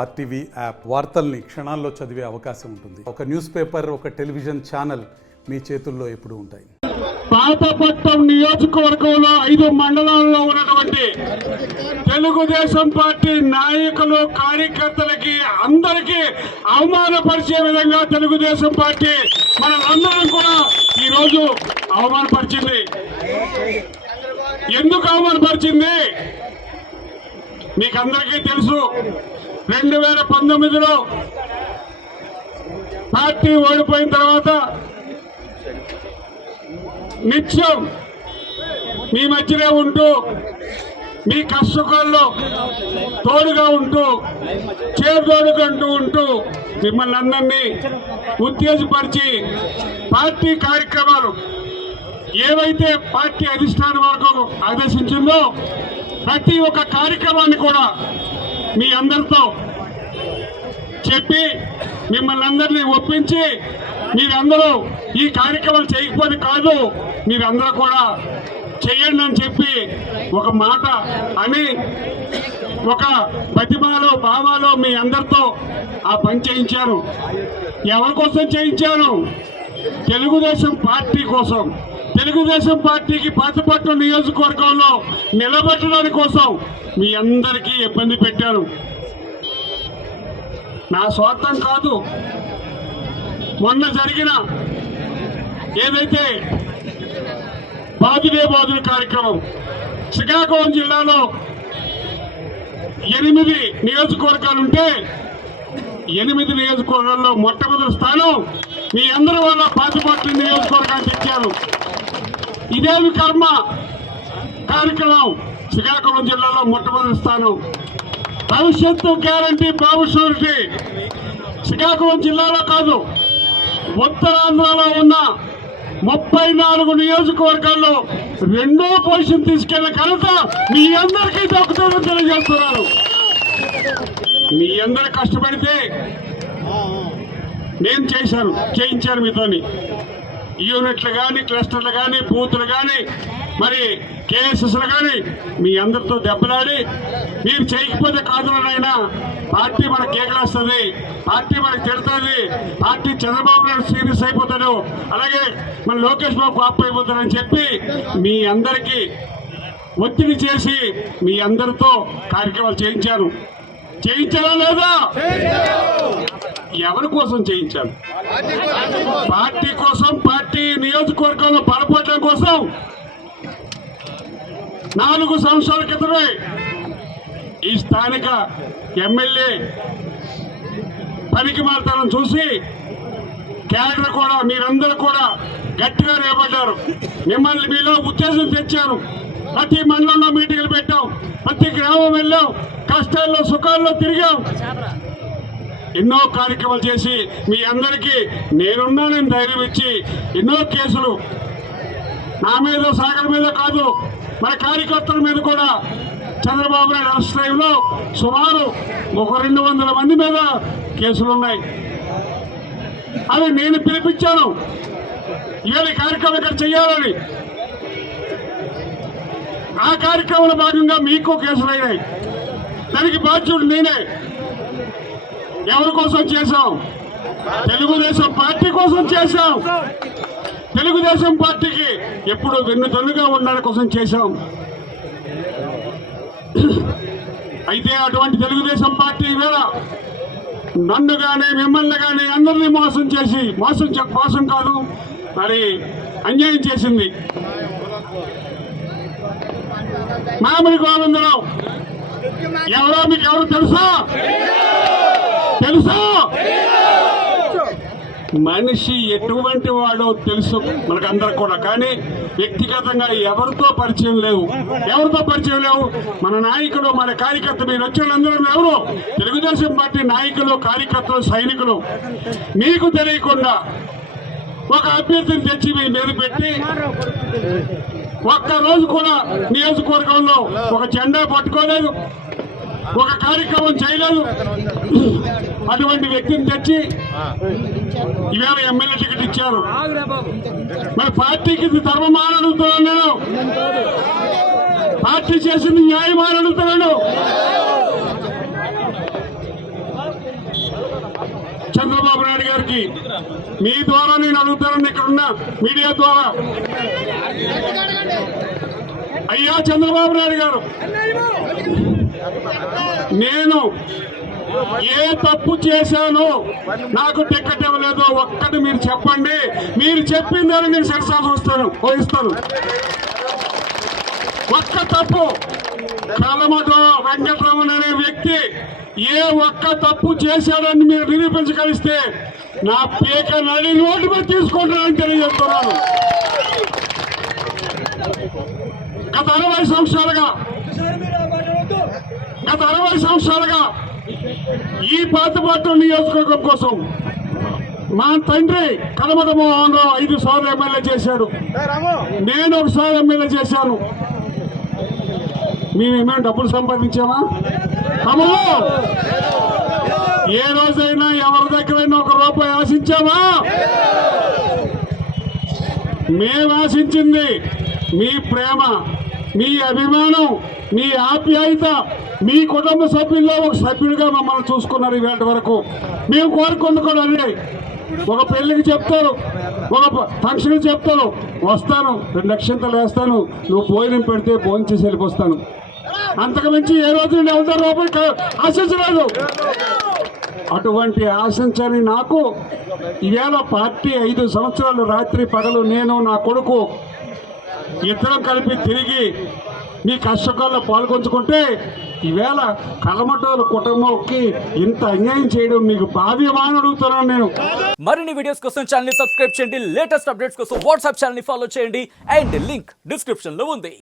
RTV app వార్తల్ని క్షణాల్లో చదివే అవకాశం ఉంటుంది. ఒక న్యూస్ పేపర్, ఒక టెలివిజన్ ఛానల్ మీ చేతుల్లో ఎప్పుడూ ఉంటాయి. పాతపట్నం నియోజకవర్గంలో 5 మండలాల్లో ఉన్నటువంటి తెలుగుదేశం పార్టీ నాయకులు, కార్యకర్తలకి అందరికీ అవమానపరిచే విధంగా తెలుగుదేశం పార్టీ మనందరం కూడా ఈరోజు అవమానపరిచింది. ఎందుకు అవమానపరిచింది మీకు అందరికీ తెలుసు. 2019లో పార్టీ ఓడిపోయిన తర్వాత నిత్యం మీ మధ్యనే ఉంటూ, మీ కష్టకాల్లో తోడుగా ఉంటూ, చేదోడుకుంటూ ఉంటూ మిమ్మల్ని అందరినీ ఉత్తేజపరిచి పార్టీ కార్యక్రమాలు ఏవైతే పార్టీ అధిష్టాన వర్గం ఆదేశించిందో ప్రతి ఒక్క కార్యక్రమాన్ని కూడా మీ అందరితో చెప్పి మిమ్మల్ని అందరినీ ఒప్పించి మీరందరూ ఈ కార్యక్రమాలు చేయకపోతే కాదు, మీరందరూ కూడా చెయ్యండి అని చెప్పి ఒక మాట అని ఒక ప్రతిభలో భావాలో మీ అందరితో ఆ పని చేయించాను. ఎవరి కోసం చేయించాను? తెలుగుదేశం పార్టీ కోసం. తెలుగుదేశం పార్టీకి పాతపట్నం నియోజకవర్గంలో నిలబెట్టడానికి కోసం మీ అందరికీ ఇబ్బంది పెట్టాను. నా స్వార్థం కాదు. మొన్న జరిగిన ఏదైతే బాదుడే బాదుడు కార్యక్రమం, శ్రీకాకుళం జిల్లాలో 8 నియోజకవర్గాలుంటే 8 నియోజకవర్గాల్లో మొట్టమొదటి స్థానం మీ అందరి వల్ల పాతపట్నం నియోజకవర్గానికి ఇచ్చాను. ఇదేమి కర్మ కార్యక్రమం శ్రీకాకుళం జిల్లాలో మొట్టమొదటి స్థానం. భవిష్యత్తు గ్యారంటీ బాబుషూరిటీ శ్రీకాకుళం జిల్లాలో కాదు, ఉత్తరాంధ్రలో ఉన్న 34 నియోజకవర్గాల్లో 2వ పొజిషన్ తీసుకెళ్లే ఘనత మీ అందరికీ దక్కుతుందని తెలియజేస్తున్నాను. మీ అందరూ కష్టపడితే నేను చేయించాను మీతోని. యూనిట్లు కానీ, క్లస్టర్లు కానీ, బూతులు కానీ, మరి కేఎస్ఎస్లు కానీ మీ అందరితో దెబ్బలాడి మీరు చేయకపోతే కాదులనైనా పార్టీ మనకు కేకలేస్తుంది, పార్టీ మనకు తిడుతుంది, పార్టీ చంద్రబాబు నాయుడు సీరియస్ అయిపోతాడు, అలాగే మన లోకేష్ బాబు ఆప్ అయిపోతాడని చెప్పి మీ అందరికీ ఒత్తిడి చేసి మీ అందరితో కార్యక్రమాలు చేయించాను. చేయించారా లేదా? ఎవరి కోసం చేయించాను? పార్టీ కోసం, పార్టీ నియోజకవర్గంలో బలపడడం కోసం. 4 సంవత్సరాల క్రితమే ఈ స్థానిక ఎమ్మెల్యే పనికి మారుతారో చూసి క్యాడర్ కూడా మీరందరూ కూడా గట్టిగా నిలబడ్డారు. మిమ్మల్ని మీలో ఉత్తేజం తెచ్చాను. ప్రతి మండలంలో మీటింగ్లు పెట్టాం, ప్రతి గ్రామం వెళ్ళాం, కష్టాల్లో సుఖాల్లో తిరిగాం, ఎన్నో కార్యక్రమాలు చేసి మీ అందరికీ నేనున్నానని ధైర్యం ఇచ్చి ఎన్నో కేసులు నా మీద, సాగర్ మీద కాదు, మన కార్యకర్తల మీద కూడా చంద్రబాబు నాయుడు అరెస్ట్ టైంలో సుమారు 200 మంది మీద కేసులు ఉన్నాయి. అవి నేను పిలిపించాను. ఇవాళ కార్యక్రమం ఇక్కడ చేయాలని. ఆ కార్యక్రమంలో భాగంగా మీకు కేసులు అయినాయి. దానికి బాధ్యుడు నేనే. ఎవరి కోసం చేశాం? తెలుగుదేశం పార్టీ కోసం చేశాం. తెలుగుదేశం పార్టీకి ఎప్పుడు వెన్నుదన్నుగా ఉండడానికి కోసం చేశాం. అయితే అటువంటి తెలుగుదేశం పార్టీ వేళ నన్ను కానీ, మిమ్మల్ని కానీ అందరినీ మోసం చేసి, మోసం కాదు మరి అన్యాయం చేసింది. మామిడి గోవిందరావు ఎవరో మీకు ఎవరు తెలుసా? మనిషి ఎటువంటి వాడో తెలుసు మనకందరికి కూడా. కానీ వ్యక్తిగతంగా ఎవరితో పరిచయం లేవు. మన నాయకులు, మన కార్యకర్తలు, మీరు వచ్చిన వాళ్ళందరూ ఎవరు? తెలుగుదేశం పార్టీ నాయకులు, కార్యకర్తలు, సైనికులు. మీకు తెలియకుండా ఒక అభ్యర్థిని తెచ్చి మీ మీద పెట్టి ఒక్కరోజు కూడా నియోజకవర్గంలో ఒక జెండా పట్టుకోలేదు, ఒక కార్యక్రమం చేయలేదు. అటువంటి వ్యక్తిని తెచ్చి ఇవాళ ఎమ్మెల్యే టికెట్ ఇచ్చారు. మరి పార్టీకి ధర్మమాన అడుగుతున్నాను నేను. పార్టీ చేసింది న్యాయమాన అడుగుతున్నాను. గారికి మీ ద్వారా నేను అడుగుతానని ఇక్కడున్న మీడియా ద్వారా, అయ్యా చంద్రబాబు నాయుడు గారు, నేను ఏ తప్పు చేశానో నాకు టికెట్ ఇవ్వలేదో ఒక్కటి మీరు చెప్పండి. మీరు చెప్పిందని నేను శిరసాలు వహిస్తాను. ఒక్క తప్పు కలమట వెంకటరమణ అనే వ్యక్తి ఏ ఒక్క తప్పు చేశాడని మీరు నిరూపించగలిస్తే నా పీక నడి రోడ్డు మీద తీసుకుంటానని తెలియజేస్తున్నాను. గత 60 సంవత్సరాలుగా ఈ పాతపట్నం నియోజకవర్గం కోసం మా తండ్రి కలమట మోహన్ రావు 5 సార్లు ఎమ్మెల్యే చేశాడు. నేను ఒకసారి ఎమ్మెల్యే చేశాను. మేమేమైనా డబ్బులు సంపాదించామా? అమ్మో, ఏ రోజైనా ఎవరి దగ్గరైనా ₹1 ఆశించామా? మేము ఆశించింది మీ ప్రేమ, మీ అభిమానం, మీ ఆప్యాయత, మీ కుటుంబ సభ్యుల్లో ఒక సభ్యుడిగా మమ్మల్ని చూసుకున్నారు ఇవాళ వరకు. మేము కోరుకుంది కూడా అదే. ఒక పెళ్లికి చెప్తారు, ఒక ఫంక్షన్కి చెప్తారు, వస్తాను 2 లక్షలు వేస్తాను, నువ్వు భోజనం పెడితే భోజనం చేసి వెళ్ళిపోస్తాను. అంతకు మించి ఏ రోజు నేను ₹100 ఆశించలేదు. అటువంటి ఆశించని నాకు ఈవేళ పార్టీ 5 సంవత్సరాలు రాత్రి పగలు నేను నా కొడుకు ఇద్దరం కలిపి తిరిగి మీ కష్టకాల్లో పాల్గొంచుకుంటే ఈవేళ కలమటోల కుటుంబంకి ఇంత అన్యాయం చేయడం మీకు భావ్యమాని అడుగుతున్నాను నేను. మరిన్ని వీడియోస్ కోసం ఛానల్ ని సబ్స్క్రైబ్ చేయండి, లేటెస్ట్ అప్డేట్స్ కోసం వాట్సాప్ ఛానల్ ని ఫాలో చేయండి అండ్ లింక్ డిస్క్రిప్షన్ లో ఉంది.